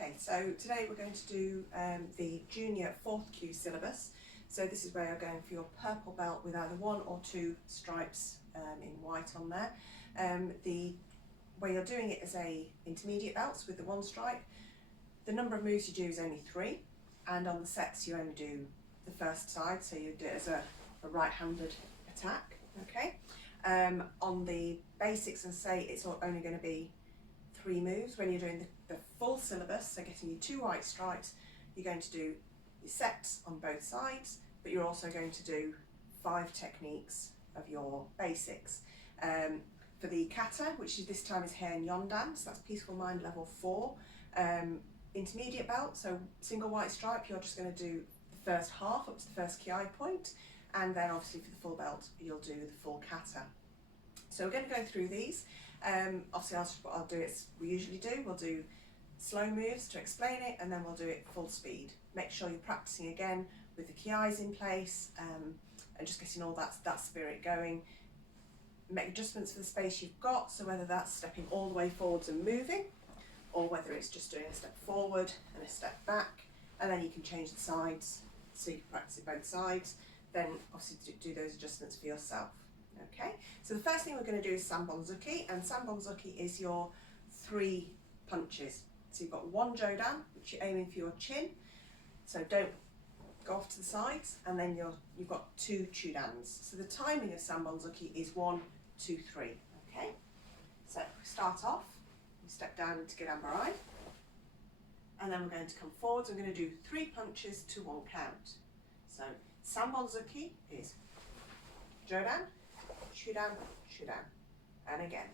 Okay, so today we're going to do the junior 4th Q syllabus. So this is where you're going for your purple belt with either 1 or 2 stripes in white on there. The way you're doing it is a intermediate belts with the 1 stripe. The number of moves you do is only 3, and on the sets you only do the first side, so you do it as a right-handed attack. Okay. On the basics and say it's only going to be 3 moves. When you're doing the full syllabus, so getting you 2 white stripes, you're going to do your sets on both sides, but you're also going to do 5 techniques of your basics. For the kata, which is this time is hair and yon dance, that's peaceful mind level 4. Intermediate belt, so single white stripe, you're just going to do the first half up to the first kiai point, and then obviously for the full belt you'll do the full kata. So we're going to go through these. Obviously what I'll do is we usually do, we'll do slow moves to explain it, and then we'll do it full speed. Make sure you're practicing again with the kiais in place, and just getting all that spirit going. Make adjustments for the space you've got, so whether that's stepping all the way forwards and moving, or whether it's just doing a step forward and a step back, and then you can change the sides so you can practice it both sides. Then obviously do those adjustments for yourself. Okay, so the first thing we're going to do is Sambonzuki, and Sambonzuki is your 3 punches. So you've got 1 jodan, which you're aiming for your chin, so don't go off to the sides, and then you've got 2 chudans. So the timing of Sambonzuki is 1, 2, 3. Okay, so we start off, we step down into Girambarai, and then we're going to come forwards. We're going to do 3 punches to 1 count. So Sambonzuki is jodan, chudan, chudan, and again,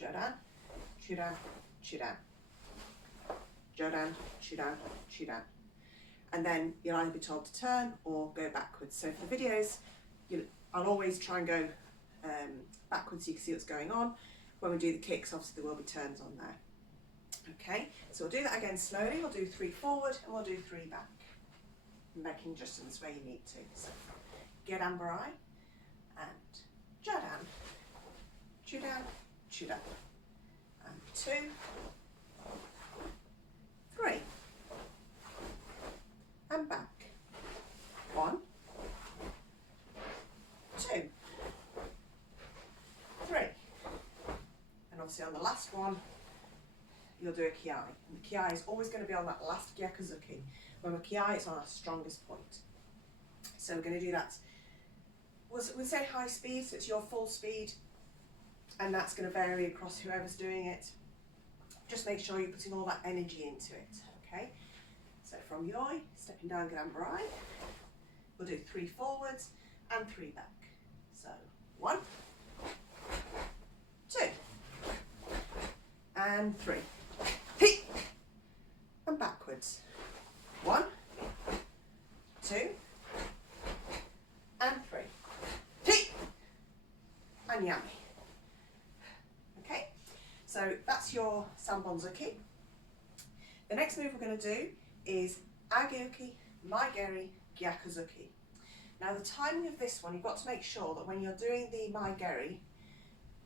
jodan, chudan, chudan, jodan, chudan, chudan. And then you'll either be told to turn or go backwards. So for the videos, I'll always try and go backwards so you can see what's going on. When we do the kicks, obviously there will be turns on there. Okay, so we'll do that again slowly. We'll do 3 forward and we'll do 3 back, making adjustments where you need to. So Girambarai and jodan, chudan, chudan, and 2, 3, and back, 1, 2, 3, and obviously on the last one you'll do a kiai, and the kiai is always going to be on that last Kizamazuki. When we're kiai, it's on our strongest point. So we're going to do that. We'll say high speed, so it's your full speed, and that's going to vary across whoever's doing it. Just make sure you're putting all that energy into it. Okay. So from yoi, stepping down Girambarai, we'll do 3 forwards and 3 back. So 1, 2, and 3. Hey, and backwards. 1, 2, and 3. Hey, and yummy. Okay, so that's your Sambonzuki. The next move we're going to do is Uchiroki, Maigeri, Gyakuzuki. Now the timing of this one, you've got to make sure that when you're doing the Maigeri,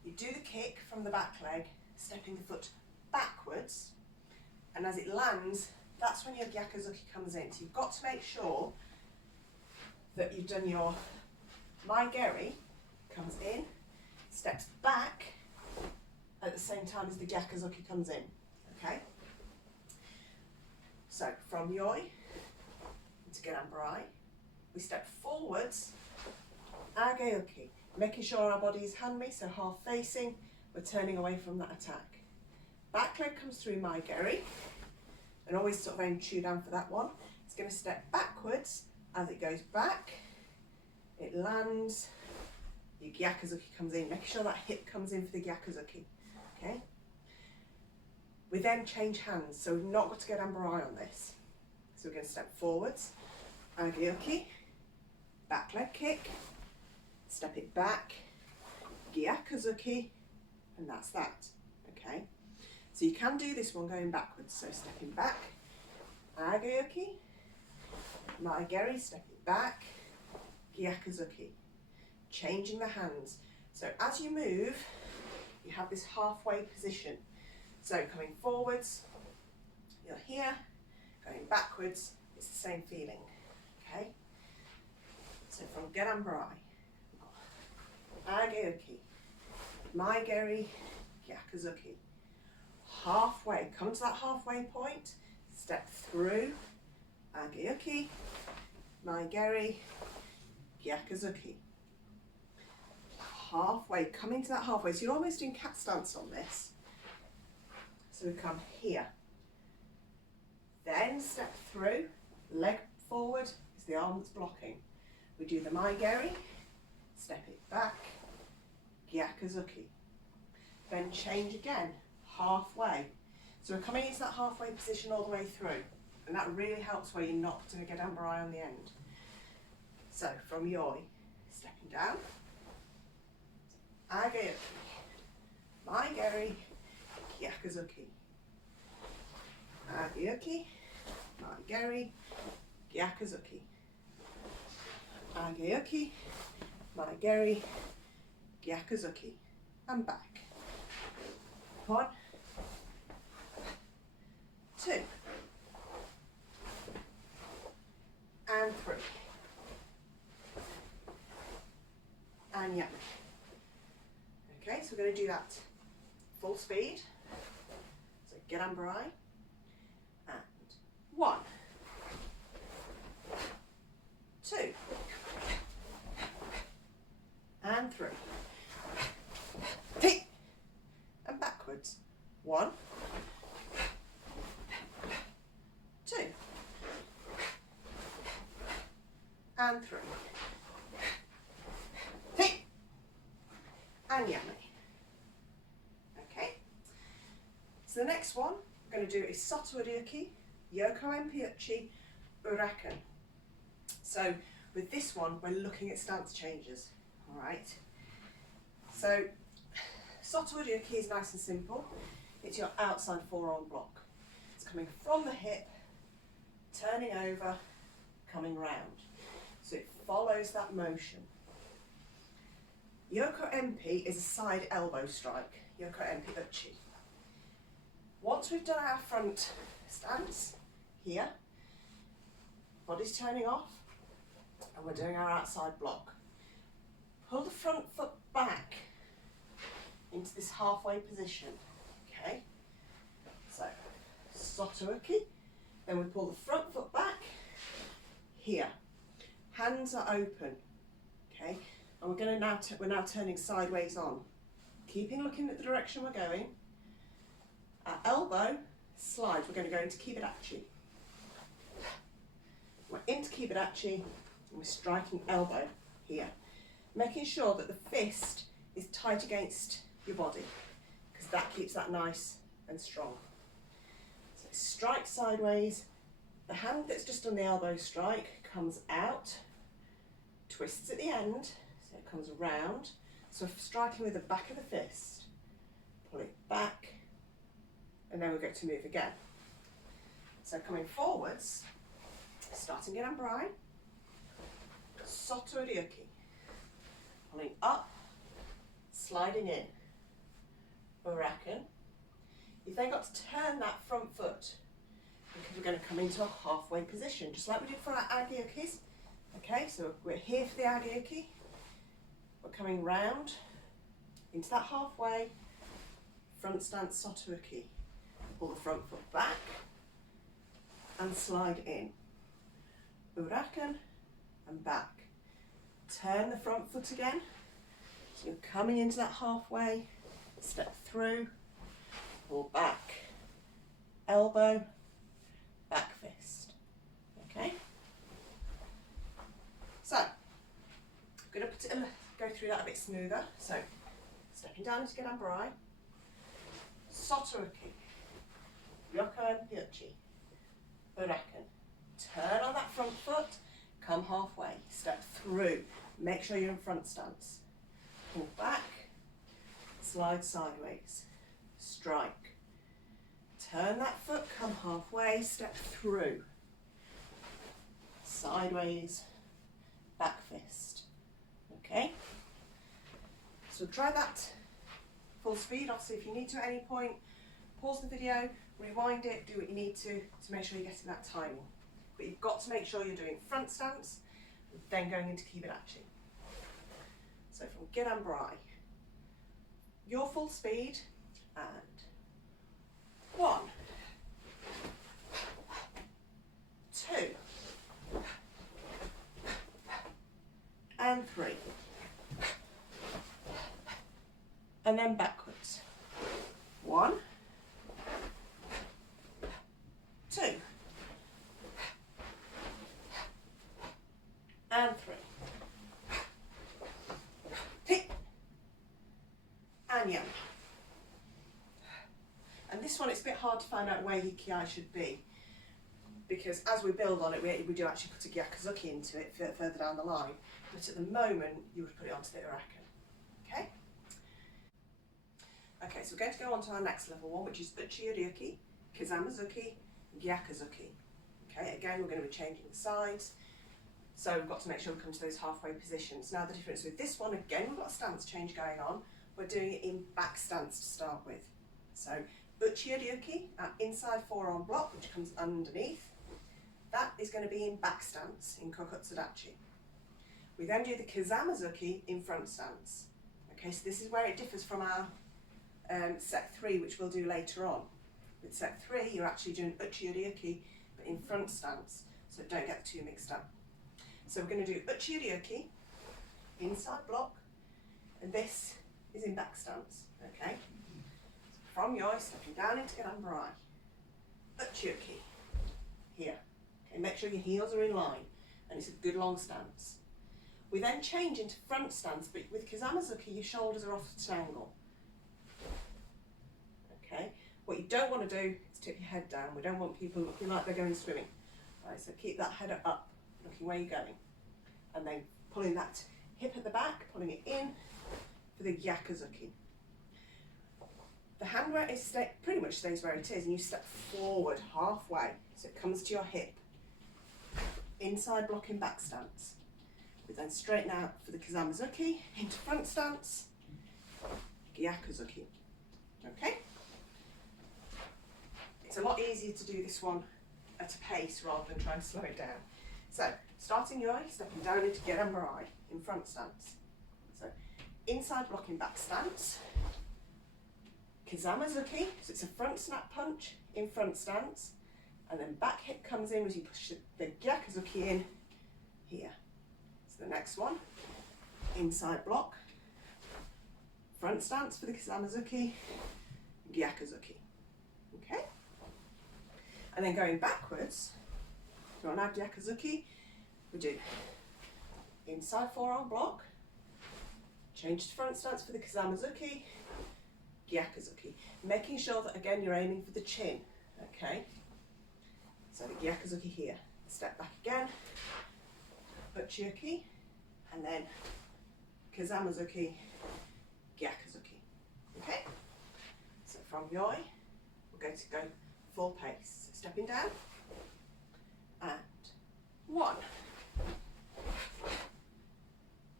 you do the kick from the back leg, stepping the foot backwards, and as it lands, that's when your Gyakuzuki comes in. So you've got to make sure that you've done your Maigeri, comes in, steps back at the same time as the Gyakuzuki comes in. Okay? So from yoi into Girambarai, we step forwards, Uchiroki, making sure our body is hanmi, so half facing, we're turning away from that attack. Back leg comes through Maigeri, and always sort of aim chudan for that one. It's going to step backwards. As it goes back, it lands, your Gyakuzuki comes in, making sure that hip comes in for the Gyakuzuki. Okay? We then change hands, so we've not got to get Girambarai on this. So we're going to step forwards, Uchiroki, back leg kick, step it back, Gyakuzuki, and that's that. Okay? So you can do this one going backwards, so stepping back, Uchiroki, Maigeri, step it back, Gyakuzuki, changing the hands. So as you move, you have this halfway position. So coming forwards, you're here, going backwards, it's the same feeling, okay? So from Gerambarai, Ageuki, Maigeri, Gyakuzuki. Halfway, come to that halfway point, step through, Ageuki, Maigeri, Gyakuzuki. Halfway, come into that halfway. So you're almost doing cat stance on this. So we come here. Then step through, leg forward is the arm that's blocking. We do the Maigeri, step it back, Gyakuzuki. Then change again, halfway. So we're coming into that halfway position all the way through. And that really helps where you're not doing a Gerambarai on the end. So from Yoi, stepping down, Ageuki, Maigeri, Gyakuzuki. Ageuki, Maigeri, Gyakuzuki. Ageuki, Maigeri, Gyakuzuki. And back. 1, 2, and 3. And yami. Okay, so we're going to do that full speed. So Gerambarai. And 1, 2, and 3. Tick. And backwards. 1, 2, and 3. Tick. And yami. Okay. So the next one we're going to do is Soto Uchiroki, Yoko Enpi Uchi, Uraken. So with this one, we're looking at stance changes. All right. So Soto Uchiroki is nice and simple. It's your outside forearm block. It's coming from the hip, turning over, coming round. So it follows that motion. Yoko Enpi is a side elbow strike. Yoko Enpi Uchi. Once we've done our front stance, here, body's turning off, and we're doing our outside block. Pull the front foot back into this halfway position, okay? So, Soto Uchi, then we pull the front foot back, here. Hands are open, okay? And we're now turning sideways on. Keeping looking at the direction we're going. Our elbow slides, we're going to go into Kibadachi. We're into Kibadachi, and we're striking elbow here. Making sure that the fist is tight against your body, because that keeps that nice and strong. So strike sideways, the hand that's just on the elbow strike comes out, twists at the end, so it comes around. So if striking with the back of the fist, pull it back, and then we're going to move again. So coming forwards, starting in Gerambarai, Soto Uchiroki, pulling up, sliding in, Uraken. You've then got to turn that front foot, because we're going to come into a halfway position, just like we did for our Ageukis. Okay, so we're here for the Ageuki. We're coming round into that halfway, front stance Soto Uchi. Pull the front foot back and slide in. Uraken and back. Turn the front foot again. So you're coming into that halfway, step through, pull back, elbow, back fist. Okay? So, I'm going to go through that a bit smoother. So, stepping down into Gerambarai, Soto Uchi, Yoko Enpi Uchi, Uraken. Turn on that front foot, come halfway, step through, make sure you're in front stance. Pull back, slide sideways, strike. Turn that foot, come halfway, step through, sideways, back fist. Okay? So try that full speed. Obviously, if you need to at any point, pause the video, rewind it, do what you need to make sure you're getting that timing. But you've got to make sure you're doing front stance, then going into Kibarachi. So from Gerambarai, your full speed, and 1, 2, and 3, and then backwards. 1, 2, and 3. Hit and yam. And this one, it's a bit hard to find out where your kiai should be, because as we build on it, we do actually put a Gyakuzuki into it further down the line. But at the moment, you would put it onto the uraken. Okay? Okay, so we're going to go on to our next level one, which is Uchiroki, Kizamazuki, Gyakuzuki. Okay, again, we're going to be changing the sides. So we've got to make sure we come to those halfway positions. Now the difference with this one, again, we've got a stance change going on. We're doing it in back stance to start with. So Uchiroki, our inside forearm block, which comes underneath, that is going to be in back stance in Kokotsudachi. We then do the Kizamazuki in front stance. Okay, so this is where it differs from our set 3, which we'll do later on. With set 3, you're actually doing Uchiroki, but in front stance, so don't get the two mixed up. So we're going to do Uchiroki, inside block, and this is in back stance. Okay, so from your stepping down into Gerambarai, Uchiroki, here. Okay, make sure your heels are in line, and it's a good long stance. We then change into front stance, but with Kizamazuki, your shoulders are off at an angle. Okay, what you don't want to do is tip your head down. We don't want people looking like they're going swimming. Right, so keep that head up, looking where you're going. And then pulling that hip at the back, pulling it in for the Gyakuzuki. The hand where it pretty much stays where it is, and you step forward halfway, so it comes to your hip. Inside block in back stance. We then straighten out for the Kizamazuki, into front stance, Gyakuzuki. Okay? It's a lot easier to do this one at a pace rather than trying to slow it down. So, starting your stepping down into Gerambarai in front stance. So, inside block in back stance, Kizamazuki, so it's a front snap punch in front stance, and then back hip comes in as you push the Gyakuzuki in here. So the next one, inside block, front stance for the Kizamazuki, Gyakuzuki. Okay? And then going backwards, so on our Gyakuzuki, we do inside forearm block, change to front stance for the Kizamazuki, Gyakuzuki. Making sure that again you're aiming for the chin, okay? So the Gyakuzuki here, step back again, Uchiroki, and then Kizamazuki, Gyakuzuki. Okay? So from Yoi, we're going to go full pace. So stepping down, and 1,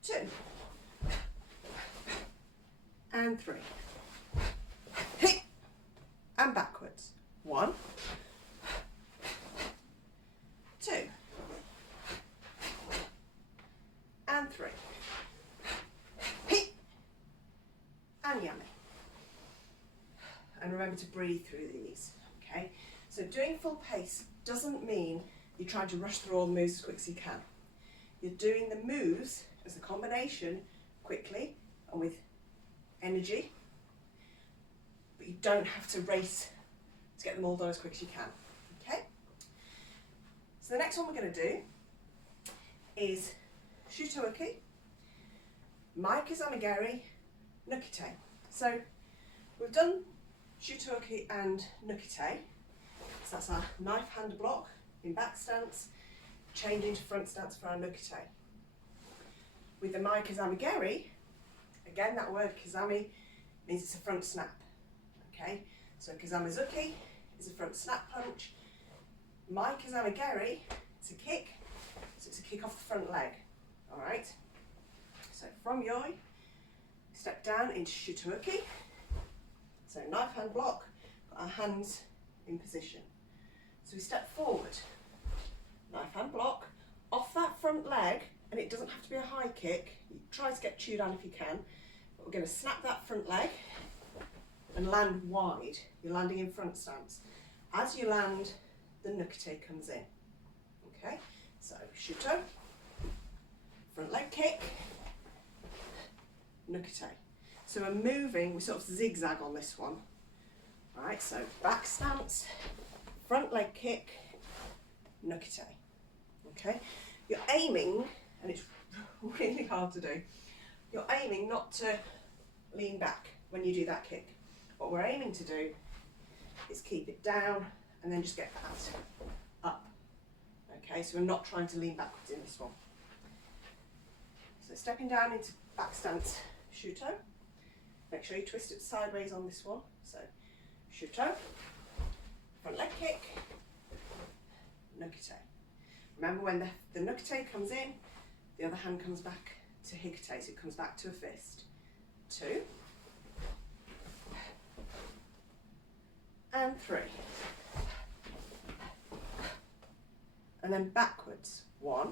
2, and 3. Hit, and backwards. 1, 2, and 3. Hit, and yummy. And remember to breathe through these, okay? So doing full pace doesn't mean you're trying to rush through all the moves as quick as you can. You're doing the moves as a combination quickly and with energy, but you don't have to race to get them all done as quick as you can, okay? So the next one we're going to do is Uchiroki, Mai Kizamigari, Nukite. So we've done Uchiroki and Nukite, so that's our knife hand block in back stance, changing to front stance for our Nukite. With the Mai Kizamigari, again that word Kizami means it's a front snap, okay? So Kizamazuki is a front snap punch, Mai Kizamigari, it's a kick, so it's a kick off the front leg, alright? So from Yoi, step down into Uchiroki. So knife hand block, got our hands in position. So we step forward, knife hand block, off that front leg, and it doesn't have to be a high kick. You try to get Chudan if you can, but we're going to snap that front leg and land wide. You're landing in front stance. As you land, the nukete comes in. Okay, so shuto, front leg kick, nukete. So we're moving, we sort of zigzag on this one. Right, so back stance, front leg kick, nukete. Okay, you're aiming, and it's really hard to do, you're aiming not to lean back when you do that kick. What we're aiming to do is keep it down and then just get that up. Okay, so we're not trying to lean backwards in this one. So stepping down into back stance, shuto. Make sure you twist it sideways on this one. So shuto, front leg kick, nukete. Remember, when the nukete comes in, the other hand comes back to hikate, so it comes back to a fist. 2 and 3. And then backwards. 1,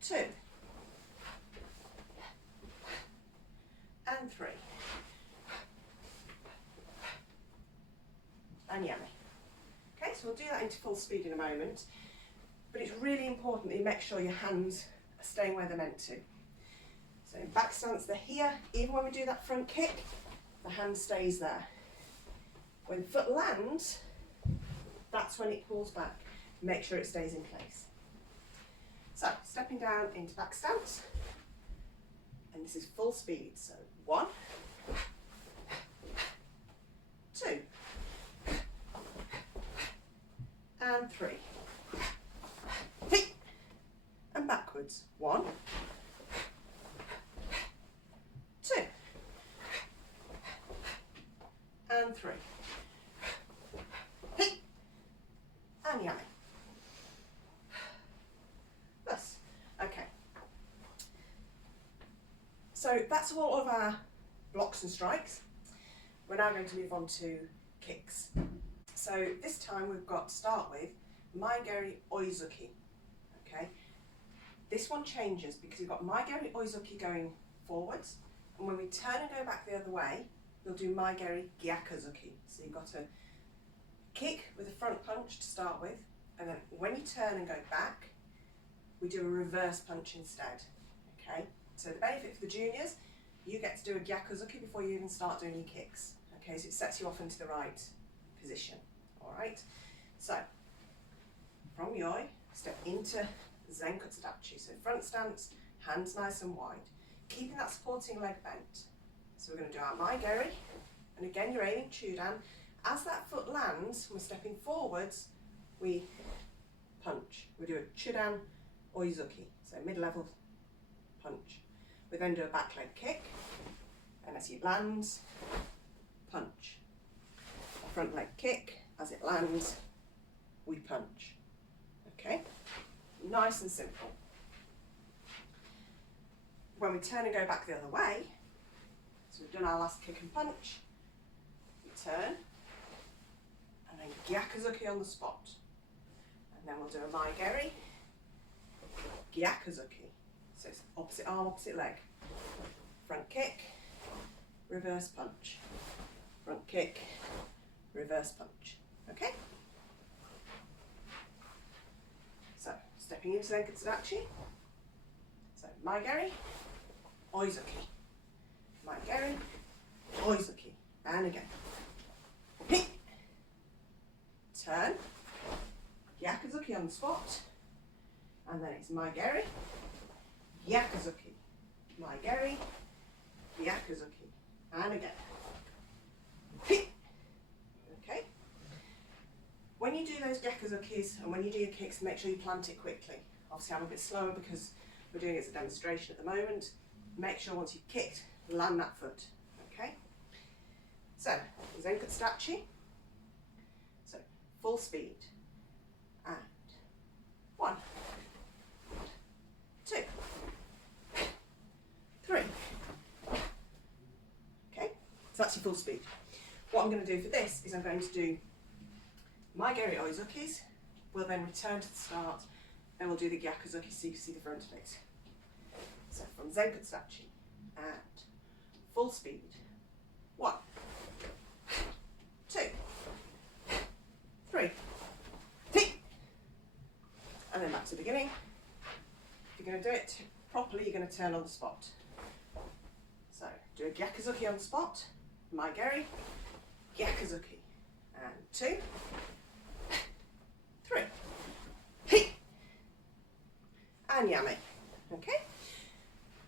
2 and 3. And yummy. Okay, so we'll do that into full speed in a moment, but it's really important that you make sure your hands are staying where they're meant to. So in back stance, they're here. Even when we do that front kick, the hand stays there. When the foot lands, that's when it pulls back. Make sure it stays in place. So stepping down into back stance, and this is full speed. So 1, 2 and 3. And backwards. 1, 2 and 3. And yummy. Thus. Okay. So that's all of our blocks and strikes. We're now going to move on to kicks. So this time we've got to start with Maigeri Oizuki. Okay. This one changes because you've got Maigeri Oizuki going forwards, and when we turn and go back the other way, we'll do Maigeri Gyakazuki. So you've got a kick with a front punch to start with, and then when you turn and go back, we do a reverse punch instead. Okay. So the benefit for the juniors, you get to do a Gyakazuki before you even start doing your kicks. Okay, so it sets you off into the right position. All right. So from yoi, step into Zenkutsudachi. So front stance, hands nice and wide, keeping that supporting leg bent. So we're going to do our Maigeri, and again you're aiming Chudan. As that foot lands, we're stepping forwards, we punch. We do a Chudan Oizuki, so mid-level punch. We then do a back leg kick, and as it lands, punch. Front leg kick, as it lands, we punch. Okay, nice and simple. When we turn and go back the other way, so we've done our last kick and punch, we turn, and then Gyakazuki on the spot. And then we'll do a Maigeri, Gyakazuki. So it's opposite arm, opposite leg. Front kick, reverse punch. Front kick, reverse punch. Okay? So, stepping into Zenkutsudachi. So, Maigeri, Oizuki. Maigeri, Oizuki. And again. Hit. Turn. Gyakazuki on the spot. And then it's Maigeri, Gyakazuki. Maigeri, Gyakazuki. And again. Hit. Okay. When you do those Gyakazukis and when you do your kicks, make sure you plant it quickly. Obviously I'm a bit slower because we're doing it as a demonstration at the moment. Make sure once you've kicked, land that foot. Okay. So, Zenkutsudachi. So, full speed. And 1, 2, 3. Okay, so that's your full speed. What I'm going to do for this is I'm going to do Maigeri Oizukis, we'll then return to the start and we'll do the Gyakuzuki so you can see the front of it. So from Zenkutsudachi and full speed. 1, 2, 3, and then back to the beginning. If you're going to do it properly, you're going to turn on the spot. So do a Gyakuzuki on the spot, Maigeri, Gyakuzuki, and 2, 3, and Yame. Okay?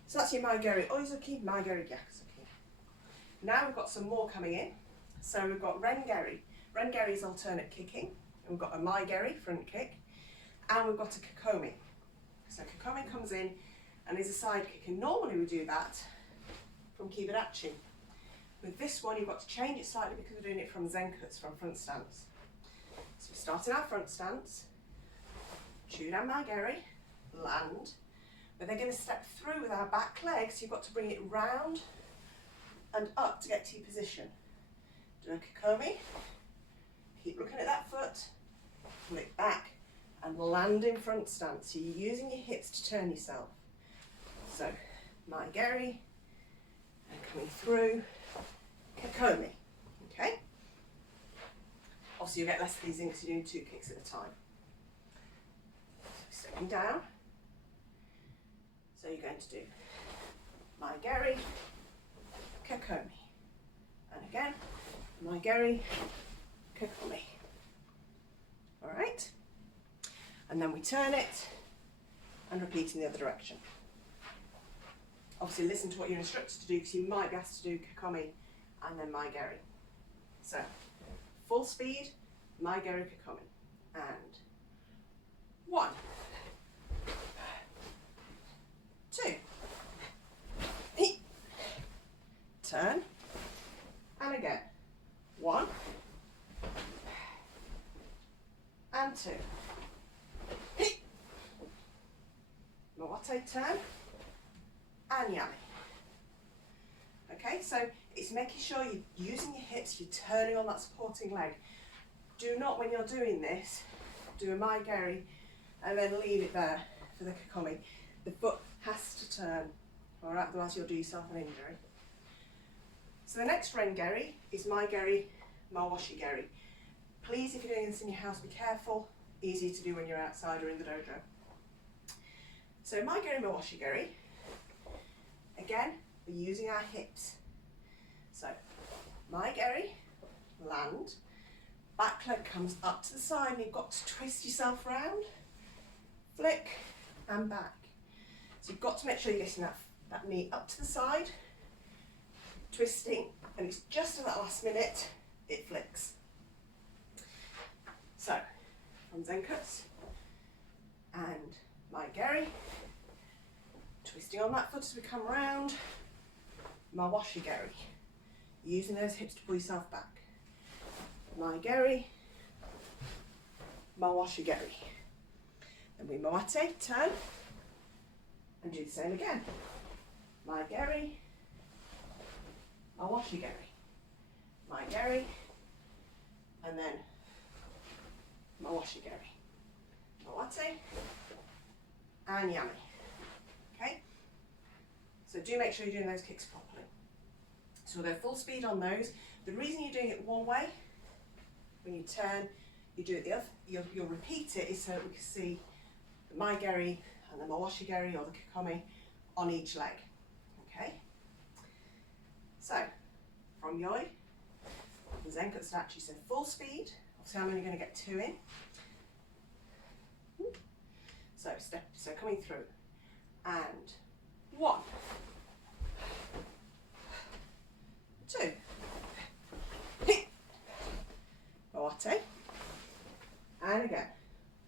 So that's your Maigeri Oizuki, Maigeri Gyakuzuki. Now we've got some more coming in. So we've got Rengeri. Rengeri is alternate kicking. We've got a Maigeri, front kick, and we've got a Kokomi. So Kokomi comes in and is a side kick, and normally we do that from Kibarachi. With this one, you've got to change it slightly because we're doing it from Zenkuts, from front stance. So we start in our front stance, Chudan Maigeri, land. We're then going to step through with our back leg, so you've got to bring it round and up to get to your position. Do a Kokomi, keep looking at that foot, flick back and land in front stance. So you're using your hips to turn yourself. So Maigeri and coming through, Kokomi. Okay? Obviously you'll get less of these in because you're doing 2 kicks at a time. So stepping down. So you're going to do Maigeri, Kokomi. And again, Maigeri, Kokomi. Alright? And then we turn it and repeat in the other direction. Obviously listen to what you're instructed to do because you might be asked to do Kokomi and then Maigeri. So, full speed, Maigeri, Kokomi. And 1, 2, turn, and again, 1, and 2, Mawate, turn, and Yami. Okay, so it's making sure you're using your hips, you're turning on that supporting leg. Do not, when you're doing this, do a Maigeri and then leave it there for the Kokomi. The foot has to turn, alright, otherwise you'll do yourself an injury. So the next Rengeri is Maigeri, Mawashi-geri. Please, if you're doing this in your house, be careful. Easy to do when you're outside or in the dojo. So Maigeri, Mawashi-geri. Again, we're using our hips. So Maigeri, land, back leg comes up to the side and you've got to twist yourself round, flick and back. So you've got to make sure you're getting that knee up to the side, twisting, and it's just at that last minute it flicks. So from Zenkuts and Maigeri, twisting on that foot as we come round, Mawashi-geri, using those hips to pull yourself back. Maigeri, Mawashi-geri. Then we Mawate, turn, and do the same again. Maigeri, Mawashi-geri, Maigeri, and then Mawashi-geri. Mawate, and Yami. Okay? So do make sure you're doing those kicks properly. So we'll go full speed on those. The reason you're doing it one way, when you turn, you do it the other, you'll repeat it is so that we can see the Maigeri and the Mawashi-geri or the Kokomi on each leg. Okay? So, from Yoi, the Zenkutsudachi, so full speed. Obviously I'm only going to get 2 in. So coming through. And 1, 2, Mawate, and again,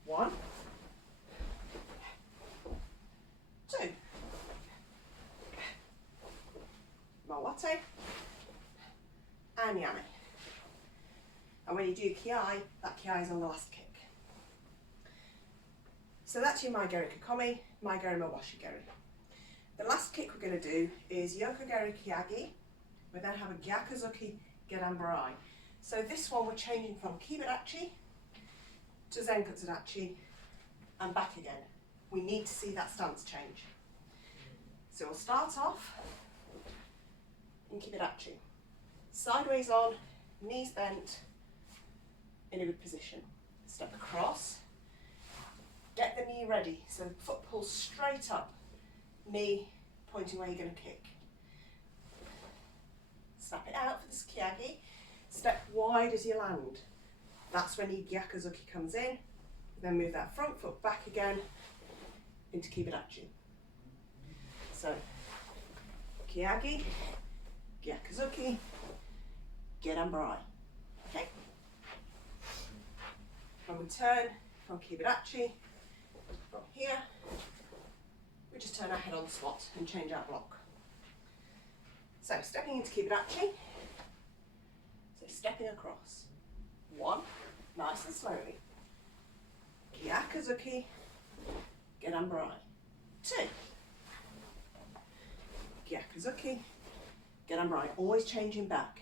1, 2, Mawate, and Yami. And when you do kiai, that kiai is on the last kick. So that's your Maigeri Kokomi, Maigeri Mawashi-geri. The last kick we're going to do is Yokogeri Kiagi. We then have a Gyakuzuki Gedanbarai. So this one we're changing from Kibadachi to Zenkutsudachi and back again. We need to see that stance change. So we'll start off in Kibadachi. Sideways on, knees bent, in a good position. Step across, get the knee ready, so the foot pulls straight up, knee pointing where you're going to kick. Snap it out for this kiai. Step wide as you land. That's when your Gyakuzuki comes in. Then move that front foot back again into Kibadachi. So, kiai, Gyakuzuki, Gedanbarai. Okay? When we turn from Kibadachi, from here, we just turn our head on the spot and change our block. So stepping into Kibadachi, so stepping across. 1, nice and slowly. Gyakuzuki, Gedanbarai. 2, Gyakuzuki, Gedanbarai. Always changing back.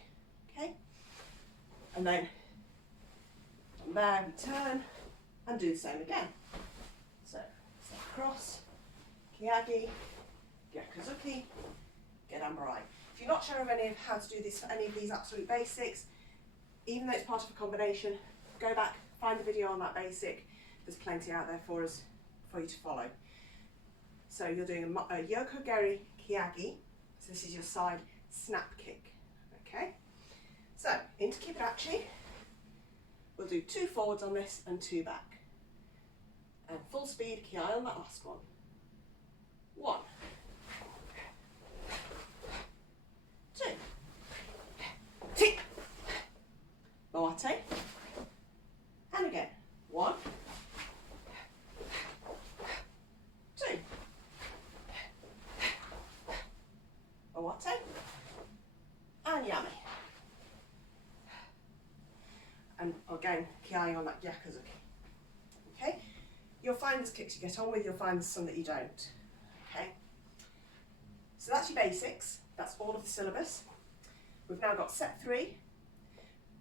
Okay? And then from there we turn and do the same again. So step across, kiai, Gyakuzuki, Gedanbarai. If you're not sure of how to do this for any of these absolute basics, even though it's part of a combination, go back, find the video on that basic. There's plenty out there for you to follow. So you're doing a Yokogeri Kiai. So this is your side snap kick. Okay. So into Kibadachi. We'll do 2 forwards on this and 2 back. And full speed kiai on that last one. 1, 2, tick, moate, and again. 1, 2, moate, and yami. And again, kiai on that Gyakuzuki. Okay? You'll find there's kicks you get on with, you'll find there's some that you don't. Okay? So that's your basics, that's all of the syllabus. We've now got set 3,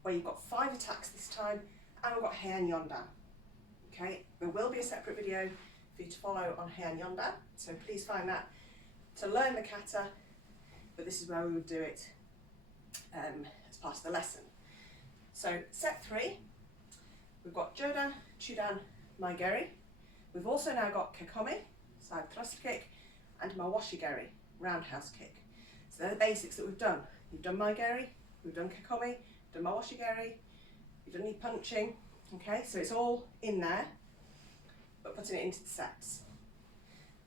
where you've got 5 attacks this time, and we've got Heian Yondan. Okay? There will be a separate video for you to follow on Heian Yondan, so please find that to learn the kata, but this is where we would do it as part of the lesson. So set 3, we've got Jodan, Chudan, Maigeri. We've also now got Kokomi, side thrust kick, and Mawashigeri, roundhouse kick. So they're the basics that we've done. We've done Maigeri, we've done Kokomi, we've done Mawashigeri, we've done knee punching. Okay, so it's all in there, but putting it into the sets.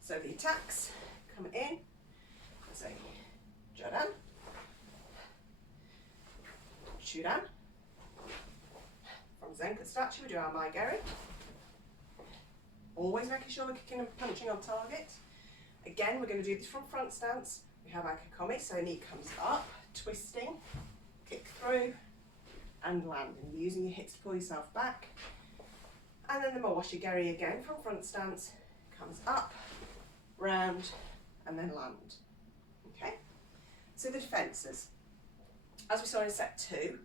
So the attacks come in, so Jodan, Chudan. From Zenkutsudachi we do our Maigeri. Always making sure we're kicking and punching on target. Again, we're going to do this from front stance. We have our Kokomi, so knee comes up, twisting, kick through, and land. And you're using your hips to pull yourself back. And then the Mawashigeri again from front stance, comes up, round, and then land. Okay? So the defences. As we saw in set 2,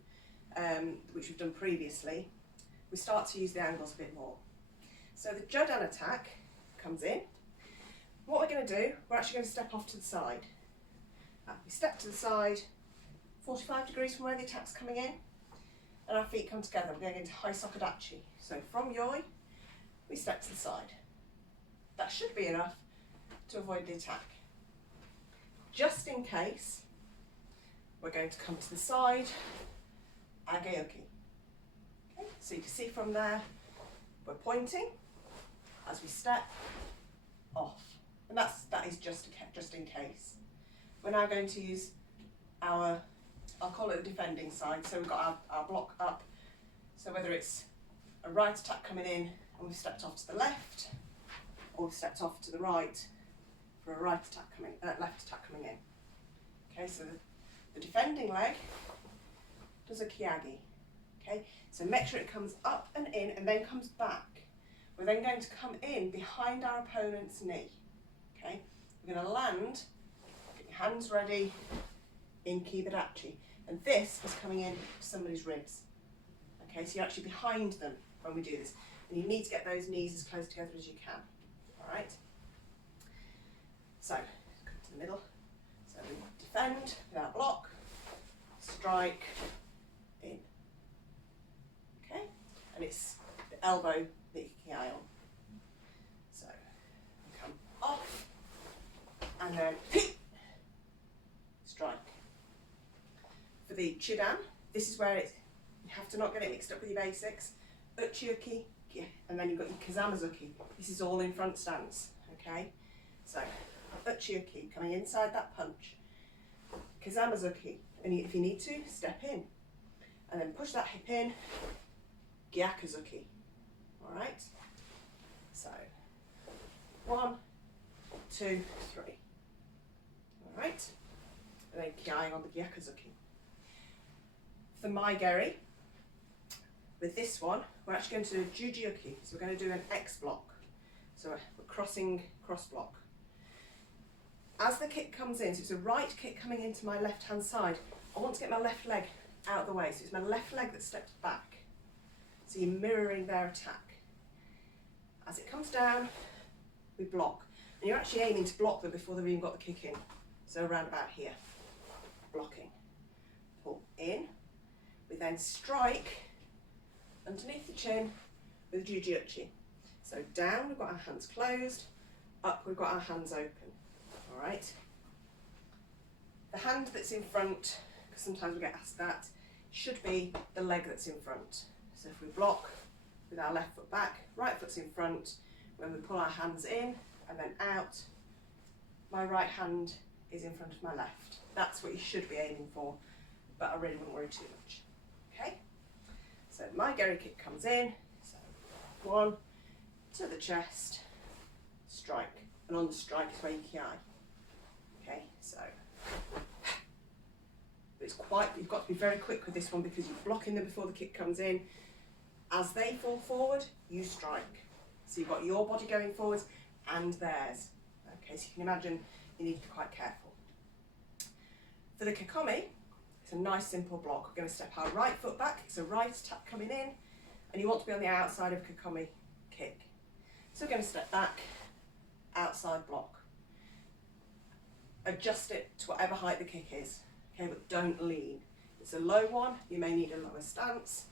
which we've done previously, we start to use the angles a bit more. So the Jodan attack comes in. What we're going to do, we're actually going to step off to the side. We step to the side, 45 degrees from where the attack's coming in, and our feet come together. We're going into high sokodachi. So from yoi, we step to the side. That should be enough to avoid the attack. Just in case, we're going to come to the side, ageoki. Okay, so you can see from there, we're pointing as we step off. And that is just in case. We're now going to use our, I'll call it the defending side. So we've got our block up. So whether it's a right attack coming in and we've stepped off to the left, or we've stepped off to the right for a left attack coming in. Okay, so the defending leg does a kiai. Okay, so make sure it comes up and in and then comes back. We're then going to come in behind our opponent's knee. Okay, we're going to land, get your hands ready in Kibadachi. And this is coming in to somebody's ribs. Okay, so you're actually behind them when we do this. And you need to get those knees as close together as you can. All right? So, come to the middle. So we defend without block, strike, in. Okay? And it's the elbow that you can kiai on. So, come off, and then strike. For the chudan, this is where you have to not get it mixed up with your basics. Uchiroki, and then you've got your Kizamazuki. This is all in front stance, okay? So, Uchiroki, coming inside that punch. Kizamazuki, and if you need to, step in. And then push that hip in, Gyakuzuki. Alright? So, 1, 2, 3. Alright? And then kiai on the Gyakuzuki. For my geri, with this one, we're actually going to do a Uchiroki. So we're going to do an X block. So we're crossing cross block. As the kick comes in, so it's a right kick coming into my left hand side, I want to get my left leg out of the way. So it's my left leg that steps back. So you're mirroring their attack. As it comes down, we block. And you're actually aiming to block them before they've even got the kick in. So around about here, blocking. Pull in. We then strike underneath the chin with Uchiroki. So down, we've got our hands closed. Up, we've got our hands open. All right. The hand that's in front, because sometimes we get asked that, should be the leg that's in front. So if we block with our left foot back, right foot's in front. When we pull our hands in and then out, my right hand is in front of my left. That's what you should be aiming for, but I really wouldn't worry too much. Okay? So my geri kick comes in, so 1 to the chest, strike, and on the strike is where you kiai. Okay, so it's quite, you've got to be very quick with this one because you're blocking them before the kick comes in. As they fall forward, you strike. So you've got your body going forwards and theirs. Okay, so you can imagine you need to be quite careful. For the Kokomi, it's a nice simple block. We're going to step our right foot back, it's a right tap coming in, and you want to be on the outside of Kokomi kick. So we're going to step back, outside block. Adjust it to whatever height the kick is, okay, but don't lean. If it's a low one, you may need a lower stance,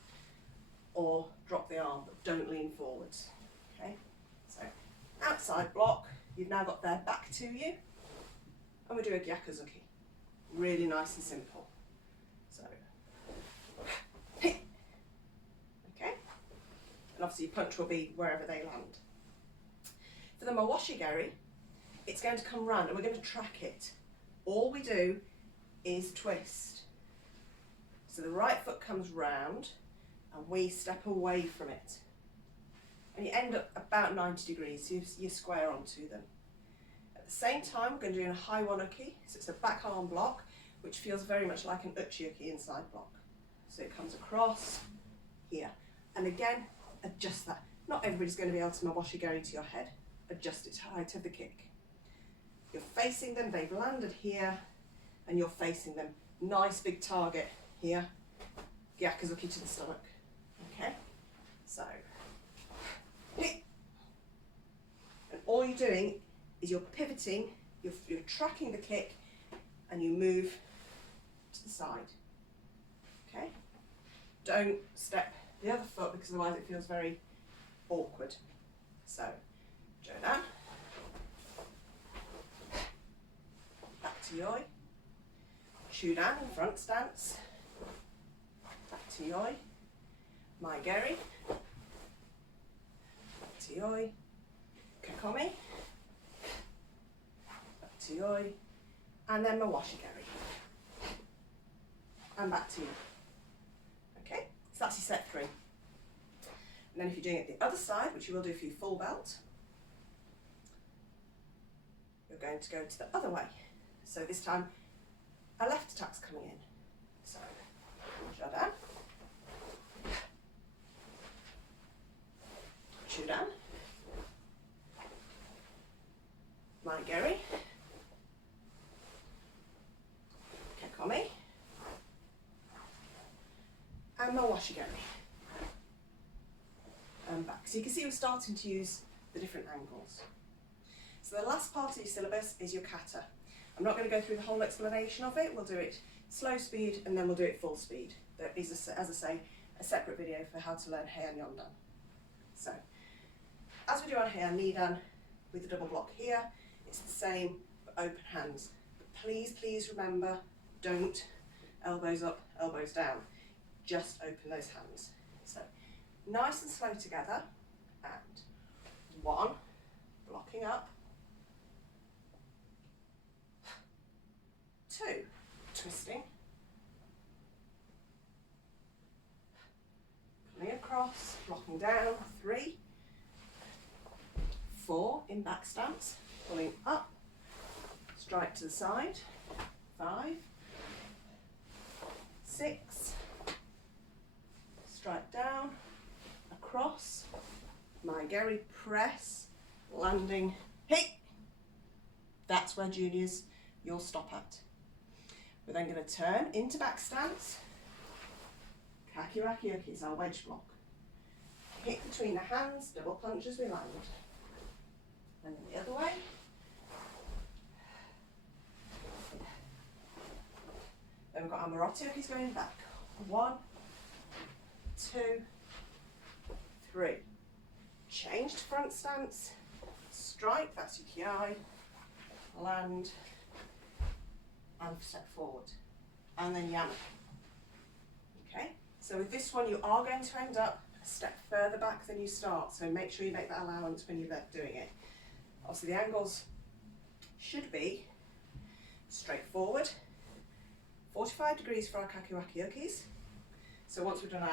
or drop the arm, but don't lean forwards, okay? So, outside block, you've now got their back to you, and we do a Gyakuzuki. Really nice and simple. So, okay? And obviously your punch will be wherever they land. For the Mawashi geri, it's going to come round and we're going to track it. All we do is twist. So the right foot comes round and we step away from it. And you end up about 90 degrees, so you square onto them. At the same time, we're going to do a high one-uki, so it's a back arm block, which feels very much like an Uchiroki inside block. So it comes across here. And again, adjust that. Not everybody's going to be able to Mawashi geri to your head. Adjust it to the height of the kick. You're facing them, they've landed here, and you're facing them. Nice big target here. Gyakuzuki to the stomach. Okay? So, and all you're doing is you're pivoting, you're tracking the kick, and you move to the side. Okay? Don't step the other foot because otherwise it feels very awkward. So, Jodan. Back to yoi. Chudan, front stance. Back to yoi. Mai geri. Back to yoi. Kokomi. Back to yoi. And then Mawashi geri. And back to you. Okay, so that's your set 3. And then if you're doing it the other side, which you will do for your full belt, you're going to go to the other way. So this time, a left attack's coming in. So, Jodan, Chudan, Mai geri, Kokomi, washigeri. And back. So you can see we're starting to use the different angles. So the last part of your syllabus is your kata. I'm not going to go through the whole explanation of it. We'll do it slow speed and then we'll do it full speed. There is, as I say, a separate video for how to learn heian yondan. So, as we do on heian nidan with the double block here, it's the same but open hands. But please remember, don't elbows up, elbows down. Just open those hands. So, nice and slow together, and 1, blocking up, 2, twisting, pulling across, blocking down, 3, 4 in back stance, pulling up, strike to the side, 5, 6, strike down, across, maigeri press, landing, hey! That's where juniors you'll stop at. We're then going to turn into back stance, kakiwaki is our wedge block. Hit between the hands, double punch as we land. And then the other way. Then we've got our Uchiroki going back. 1, 2, 3. Change to front stance, strike, that's your kiai, land, and step forward. And then yama. Okay, so with this one you are going to end up a step further back than you start, so make sure you make that allowance when you're doing it. Obviously the angles should be straight forward, 45 degrees for our kakiwaki. So once we've done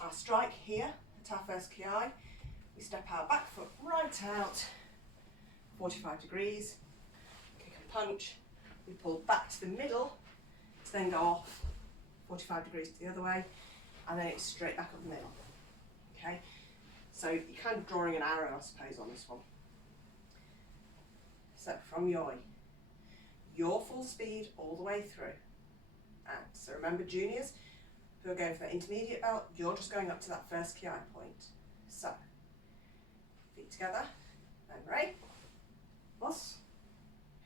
our strike here, at our first kiai, we step our back foot right out, 45 degrees, kick and punch, we pull back to the middle to then go off 45 degrees to the other way, and then it's straight back up the middle. Okay, so you're kind of drawing an arrow, I suppose, on this one. So from your full speed all the way through. And so remember, juniors who are going for the intermediate belt, you're just going up to that first kiai point. So, feet together, and right, boss,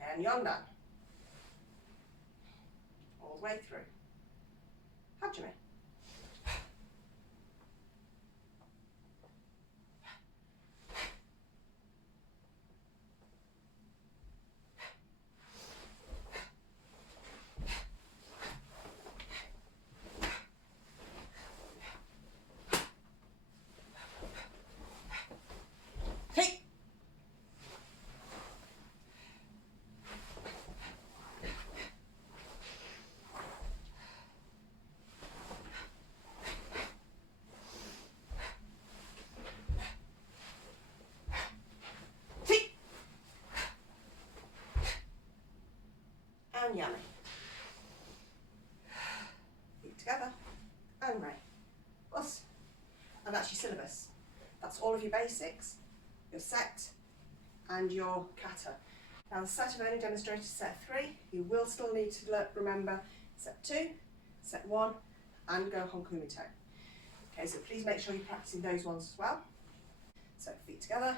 and yondan. All the way through. Hajime. And yummy. Feet together and right. Us. And that's your syllabus. That's all of your basics, your set, and your kata. Now the set I've only demonstrated set 3. You will still need to remember set 2, set 1, and go honkumito. Okay, so please make sure you're practicing those ones as well. So feet together.